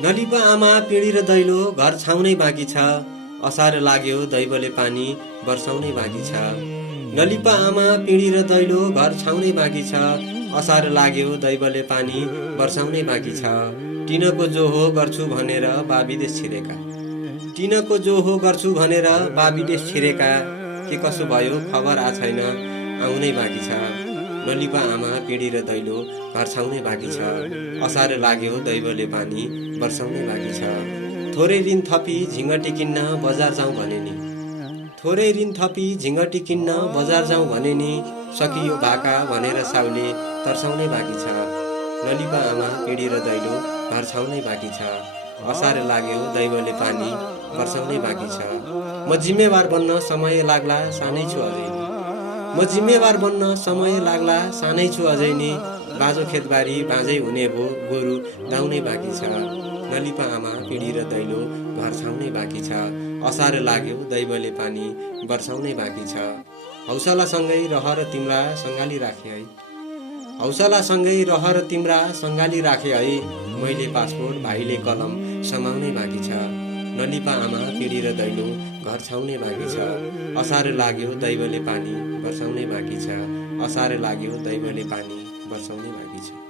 नलिप आमा पिँढी र दैलो घर छाउनै बाँकी छ। असार लाग्यो दैवले पानी वर्षाउनै बाँकी छ। नलिप आमा पिँढी र दैलो घर छाउनै बाँकी छ। असार लाग्यो दैवले पानी वर्षाउनै बाँकी छ। टिनको जो हो गर्छु भनेर बा विदेश छिरेका, टिनको जो हो गर्छु भनेर बा विदेश छिरेका, के कसो भयो खबर आ छैन आउनै बाँकी छ। नलिप आमा पिँढी र दैलो घर छाउनै बाँकी छ। असार लाग्यो दैवले पानी वर्षाउनै बाँकी छ। थोरै ऋण थपी झिङ्गटी किन्न बजार जाउँ भने नि, थोरै ऋण थपी झिङ्गटी किन्न बजार जाउँ भने नि, सकियो भाका भनेर साउले तर्साउनै बाँकी छ। नलिप आमा पिँढी र दैलो घर छाउनै बाँकी छ। असार लाग्यो दैवले पानी वर्षाउनै बाँकी छ। म जिम्मेवार बन्न समय लाग्ला सानै छु अझै नि, म जिम्मेवार बन्न समय लाग्ला सानै छु अझै नि, बाँझो खेतबारी बाँझै हुने भो गोरु दाउनै बाँकी छ। नलिप आमा पिँढी र दैलो घर छाउनै बाँकी छ। असार लाग्यो दैवले पानी वर्षाउनै बाँकी छ। हौसलासँगै रहर तिम्रा सङ्गाली राखे है, हौसलासँगै रहर तिम्रा सङ्गाली राखे है, मैले पासपोर्ट भाइले कलम समाउनै बाँकी छ। नलिप आमा पिँढी र दैलो घर छाउनै बाँकी छ। असार लाग्यो दैवले पानी वर्षाउनै बाँकी छ। असार लाग्यो दैवले पानी वर्षाउनै बाँकी छ।